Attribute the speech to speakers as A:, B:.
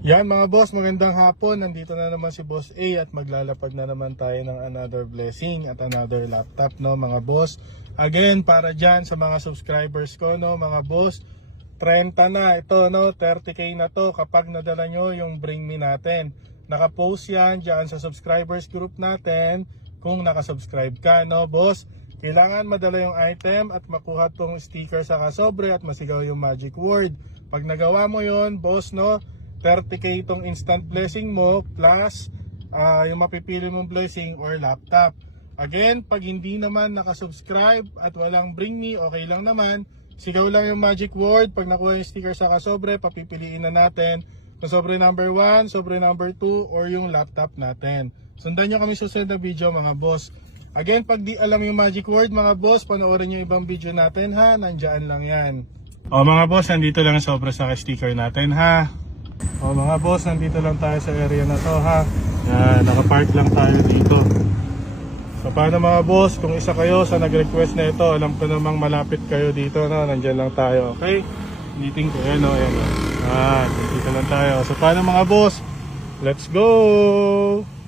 A: Yan mga boss, magandang hapon. Nandito na naman si Boss A at maglalapag na naman tayo ng another blessing at another laptop no mga boss. Again, para dyan sa mga subscribers ko no mga boss, 30 na ito no, 30k na to kapag nadala nyo yung bring me natin. Nakapost yan dyan sa subscribers group natin kung nakasubscribe ka no boss. Kailangan madala yung item at makuha tong sticker sa kasobre at masigaw yung magic word. Pag nagawa mo yon boss no, 30k itong instant blessing mo plus ah, yung mapipili mong blessing or laptop. Again, pag hindi naman nakasubscribe at walang bring me, okay lang naman. Sigaw lang yung magic word. Pag nakuha yung sticker sa kasobre, papipiliin na natin kung sobre number 1, sobre number 2, or yung laptop natin. Sundan nyo kami susunod na video mga boss. Again, pag di alam yung magic word mga boss, panoorin yung ibang video natin ha. Nandyan lang yan. O mga boss, nandito lang ang sobra sa sticker natin ha. O mga boss, nandito lang tayo sa area na to ha. Yan, nakapark lang tayo dito. So paano mga boss, kung isa kayo sa nag-request na ito, alam ko namang malapit kayo dito, no? nandyan lang tayo, okay? Meeting ko, yan o, yan o. Ah, dito lang tayo. So paano mga boss, let's go!